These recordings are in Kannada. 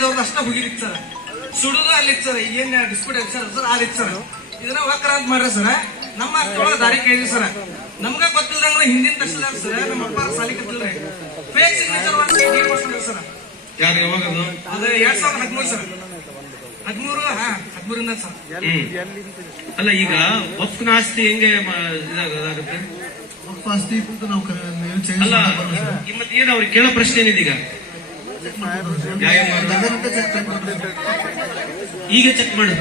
ಸಮುದಾಯದವ್ರದ್ದು ಅಷ್ಟ ಹೋಗಿರಿತ್ತು ಸರ್ ಸುಡುದು ಅಲ್ಲಿತ್ತು ಸರ್ ಏನ್ ಡಿಸ್ಪ್ಯೂಟ್ ಸರ್ ಸರ್ ರೀತಿ ಸರ್ ಇದನ್ನ ವಕ್ರ ಅಂತ ಮಾಡ್ರಿ ಸರ್. ನಮ್ಮ ಅಷ್ಟೊಳಗೆ ದಾರಿ ಕೇಳಿದ್ವಿ ಸರ್. ನಮ್ಗ ಗೊತ್ತಿಲ್ದಂಗ ಹಿಂದಿನ ತಕ್ಷಣ ಸರ್ ನಮ್ಮ ಅಪ್ಪ ಸಾಲಿ ಕತ್ತಿಲ್ರಿ ಫೇಕ್ ಸಿಗ್ನೇಚರ್ ಒಂದು ಸರ್. ಯಾರು ಯಾವಾಗ ಅದು? ಅದೇ ಎರಡ್ ಸಾವಿರದ ಹದಿಮೂರು ಸರ್. ಹದಿಮೂರು ಹಾ ಹದಿಮೂರಿಂದ ಸರ್. ಹ್ಮ್. ಅಲ್ಲ ಈಗ ಒಪ್ಪನ ಆಸ್ತಿ ಹೆಂಗೆ ಇದಾಗುತ್ತೆ ಆಸ್ತಿ ನಾವು ಅಲ್ಲ ಮತ್ತೆ ಏನು ಅವ್ರಿಗೆ ಕೇಳೋ ಪ್ರಶ್ನೆ ಏನಿದೆ ಈಗ? ಈಗ ಚೆಕ್ ಮಾಡಿ.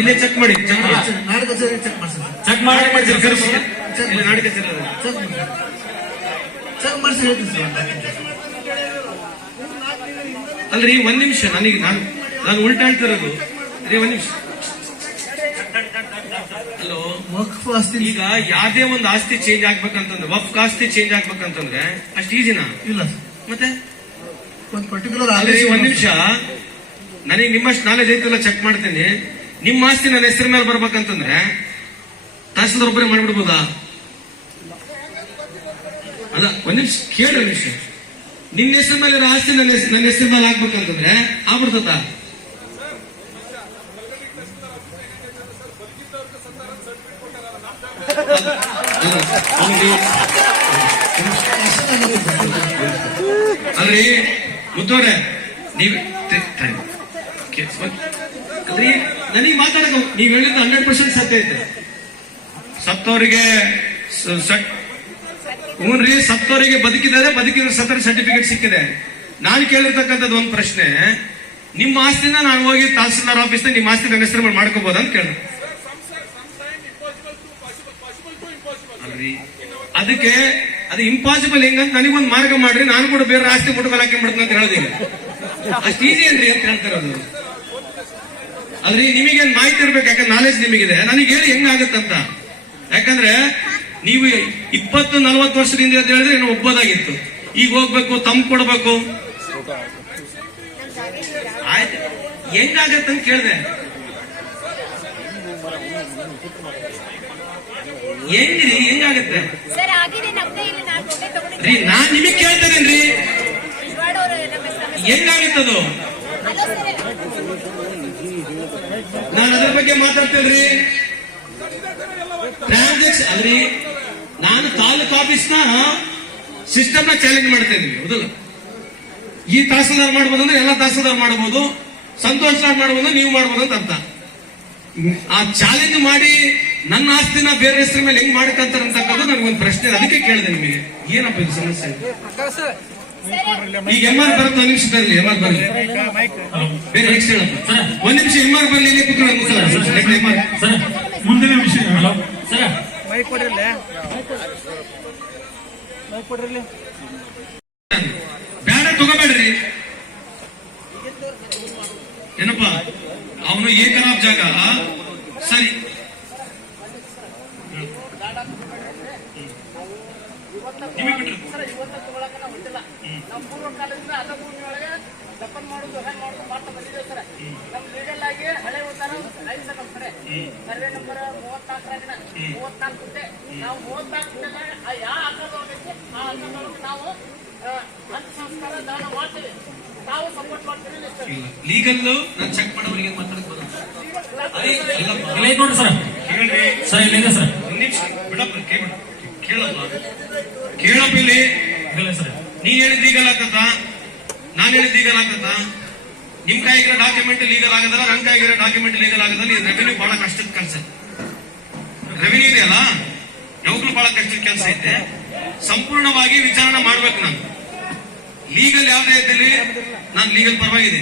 ಇಲ್ಲಿ ಚೆಕ್ ಮಾಡಿ. ಚೆಕ್ ಮಾಡಿ. ಕಚೇರಿ ಚೆಕ್ ಮಾಡಿಸಿ. ಚೆಕ್ ಮಾಡಿ. ಮಾಡ್ತೀರಿ ಕರೆಸಿ ಇಲ್ಲ ಕಚೇರಿ. ಚೆಕ್ ಮಾಡಿ. ಚೆಕ್ ಮಾಡಿಸಿ ಹೇಳ್ತೀನಿ ಸರ್ ಅಲ್ರಿ ಒಂದ್ ನಿಮಿಷ ನನಗೆ ನಾನು ನಾನು ಉಲ್ಟಾ ಹೇಳ್ತಿರೋದು. ರೀ ಒಂದ್ ನಿಮಿಷ. ಹಲೋ ವಕ್ಫ್ ಆಸ್ತಿ ಈಗ ಯಾವ್ದೇ ಒಂದು ಆಸ್ತಿ ಚೇಂಜ್ ಆಗ್ಬೇಕಂತಂದ್ರೆ ವಫ್ ಆಸ್ತಿ ಚೇಂಜ್ ಆಗ್ಬೇಕಂತಂದ್ರೆ ಅಷ್ಟು ಈಸಿನಾ ಇಲ್ಲ ಸರ್. ಮತ್ತೆ? ಒಂದು ಪರ್ಟಿಕ್ಯುಲರ್ ಆದೇಶ ಒಂದ್ ನಿಮಿಷ ನನಗೆ ನಿಮ್ಮಷ್ಟು ನಾಲೆಜ್ ಐತೆಲ್ಲ ಚೆಕ್ ಮಾಡ್ತೀನಿ ನಿಮ್ಮ ಆಸ್ತಿ ನನ್ನ ಹೆಸರು ಮೇಲೆ ಬರ್ಬೇಕಂತಂದ್ರೆ ತಹಸೀಲ್ದಾರ್ ಒಬ್ಬರೇ ಮಾಡಿಬಿಡ್ಬೋದಾ ಅಲ್ಲ ಒಂದ್ ನಿಮಿಷ ಕೇಳಿ ನಿಮಿಷ ನಿನ್ನ ಹೆಸರು ಮೇಲೆ ಇರೋ ಆಸ್ತಿ ನನ್ನ ಹೆಸರು ನನ್ನ ಹೆಸರು ಮೇಲೆ ಆಗ್ಬೇಕಂತಂದ್ರೆ ಆಗ್ಬಿಡ್ತದ ಅಲ್ರಿ ಮುತ್ತೋರೆ ನೀವ್ ನನಗೆ ಮಾತಾಡಕ ನೀವ್ ಹೇಳಿದ ಹಂಡ್ರೆಡ್ ಪರ್ಸೆಂಟ್ ಸತ್ಯ ಐತೆ. ಸತ್ತವರಿಗೆ ಸ- ಸಟ್ ಹ್ಞೂನ್ರಿ ಸತ್ತವರಿಗೆ ಬದುಕಿದ್ದಾರೆ ಬದುಕಿದ ಸತ್ತರ ಸರ್ಟಿಫಿಕೇಟ್ ಸಿಕ್ಕಿದೆ. ನಾನು ಕೇಳಿರ್ತಕ್ಕಂಥದ್ದು ಒಂದು ಪ್ರಶ್ನೆ. ನಿಮ್ಮ ಆಸ್ತಿನ ನಾನು ಹೋಗಿ ತಹಸೀಲ್ದಾರ್ ಆಫೀಸ್ ನಿಮ್ಮ ಆಸ್ತಿ ಹೆಸರು ಮೇಲೆ ಮಾಡ್ಕೋಬಹುದು ಅಂತ ಕೇಳಿದ್ರು ಅದಕ್ಕೆ ಅದು ಇಂಪಾಸಿಬಲ್ ಹೆಂಗಂತ ನನಗೊಂದು ಮಾರ್ಗ ಮಾಡ್ರಿ, ನಾನು ಕೂಡ ಬೇರೆ ಆಸ್ತಿ ಮುಟ್ಕೊಂಡು ಹಾಕೊಂಡ್ಬಿಡ್ತೀನಿ ಅಂತ ಹೇಳಿದೆ ಅಷ್ಟು ಈಸಿ ಏನ್ರಿ ಅಂತ ಹೇಳ್ತಿರೋದು ನಿಮಗೆ ನಿಮಗೇನ್ ಮಾಹಿತಿ ಇರ್ಬೇಕು, ಯಾಕಂದ್ರೆ ನಾಲೆಜ್ ನಿಮಗಿದೆ. ನನಗೆ ಹೇಳಿ ಹೆಂಗಾಗತ್ತಂತ ಯಾಕಂದ್ರೆ ನೀವು ಇಪ್ಪತ್ತು, ನಲ್ವತ್ತು ವರ್ಷದಿಂದ ಅಂತ ಹೇಳಿದ್ರೆ ಏನು ಒಬ್ಬದಾಗಿತ್ತು. ಈಗ ಹೋಗ್ಬೇಕು ತಮ್ ಕೊಡ್ಬೇಕು. ಆಯ್ತು. ಹೆಂಗಾಗತ್ತಂತ ಕೇಳಿದೆ. ಹೆಂಗ್ರಿ ಹೆಂಗಾಗತ್ತೆ ರೀ, ನಾನು ನಿಮಗ್ ಕೇಳ್ತೇನೇನ್ರಿ. ಹೆಂಗಾಗತ್ತದು? ನಾನು ಅದ್ರ ಬಗ್ಗೆ ಮಾತಾಡ್ತೇನ್ರಿ. ಟ್ರಾನ್ಸಾಕ್ಷನ್ ಅಲ್ರಿ ನಾನು ತಾಲೂಕ್ ಆಫೀಸ್ನ ಸಿಸ್ಟಮ್ನ ಚಾಲೆಂಜ್ ಮಾಡ್ತೇನೆ ಹೌದಲ್ಲ? ಈ ತಹಸೀಲ್ದಾರ್ ಮಾಡ್ಬೋದು ಅಂದ್ರೆ ಎಲ್ಲ ತಹಸೀಲ್ದಾರ್ ಮಾಡಬಹುದು ಸಂತೋಷ್ ಮಾಡ್ಬೋದು ನೀವು ಮಾಡ್ಬೋದು ಅಂತ ಅರ್ಥ. ಆ ಚಾಲೆಂಜ್ ಮಾಡಿ ನನ್ನ ಆಸ್ತಿನ ಬೇರೆ ಹೆಸರ ಮೇಲೆ ಹೆಂಗ್ ಮಾಡ್ಕಂತಾರ ನನಗೆ ಒಂದು ಪ್ರಶ್ನೆ ಅದಕ್ಕೆ ಕೇಳಿದೆ ನಿಮಗೆ. ಏನಪ್ಪ ಇದು ಸಮಸ್ಯೆ ಈಗ ಎಂ ಆರ್ ಬರುತ್ತೆ? ಒಂದ್ ನಿಮಿಷ ಬರಲಿ ಎಂ ಆರ್ ಬರಲಿ ಬೇರೆ ನೆಕ್ಸ್ಟ್ ಹೇಳಪ್ಪ. ಒಂದ್ ನಿಮಿಷ ಎಂ ಆರ್ ಬರಲಿ ಇಲ್ಲಿ ಎಂ ಆರ್ ಮುಂದಿನ ವಿಷಯ ಹಲೋ ಸರ್. ಬೇಡ ತಗೋಬೇಡ್ರಿ. ಏನಪ್ಪ? ಅವನು ಏಕನಾಬ್ ಜಾಗ ಸರಿ ನಿಮಗೆ ಬಿಟ್ರು ಪೂರ್ವ ಕಾಲದಿಂದ ಭೂಮಿ ಒಳಗೆ ದಪ್ಪನ್ ಮಾಡುದು ಹೆಂಗ್ ಮಾಡುದು ಮಾಡ್ತಾ ಬಂದಿದ್ದೇವೆ ಸರ್. ನಮ್ ಲೀಗಲ್ ಆಗಿ ಹಳೆ ಉತ್ತಾರ ಐದು ಸರ್ ನಮ್ ಕಡೆ ಸರ್ವೆ ನಂಬರ್ ಮೂವತ್ನಾಲ್ಕರಾಗಿನ ಮೂವತ್ನಾಲ್ಕು ನಾವು ಮೂವತ್ನಾಲ್ಕು ಆ ಯಾವ ಆಕಾರದೊಳಗೈತಿ ಆ ಆಕಾರದೊಳಗೆ ನಾವು ಅಂತ ಸಂಸ್ಕಾರ ದಾನ ಮಾಡ್ತೀವಿ. ನಾವು ಸಪೋರ್ಟ್ ಮಾಡ್ತೀವಿ. ಲೀಗಲ್ ನಾನು ಚೆಕ್ ಮಾಡೋರಿಗೆ ಮಾತಾಡಕ್ ಬರೋದು. ನೋಡ್ರಿ ಸರ್ ಸರ್. ಇಲ್ಲ ಸರ್. ಒಂದ್ ನಿಮಿಷ. ಬಿಡಪ್ಪ ಕೇಳಪ್ಪ. ಕೇಳಪ್ಪ ಇಲ್ಲ ಸರ್. ನೀ ಹೇಳಿದ್ ಲೀಗಲ್ ಆಗತ್ತ ನಾನು ಹೇಳಿದ್ ಲೀಗಲ್ ಆಗತ್ತ ನಿಮ್ ಕೈಗಿರೋ ಡಾಕ್ಯುಮೆಂಟ್ ಲೀಗಲ್ ಆಗದಲ್ಲ, ನನ್ ಕೈಗಿರೋ ಡಾಕ್ಯುಮೆಂಟ್ ಲೀಗಲ್ ಆಗದಲ್ಲ ಇದು ರೆವಿನ್ಯೂ ಬಹಳ ಕಷ್ಟದ ಕೆಲಸ. ರೆವಿನ್ಯೂ ಇದೆಯಲ್ಲ? ಯಾವಾಗ್ಲೂ ಬಹಳ ಕಷ್ಟದ ಕೆಲಸ ಐತೆ. ಸಂಪೂರ್ಣವಾಗಿ ವಿಚಾರಣೆ ಮಾಡ್ಬೇಕು ನಾನು. ಲೀಗಲ್ ಯಾವ್ದೇ ಇದ್ದಲ್ಲಿ ನಾನು ಲೀಗಲ್ ಪರವಾಗಿದೆ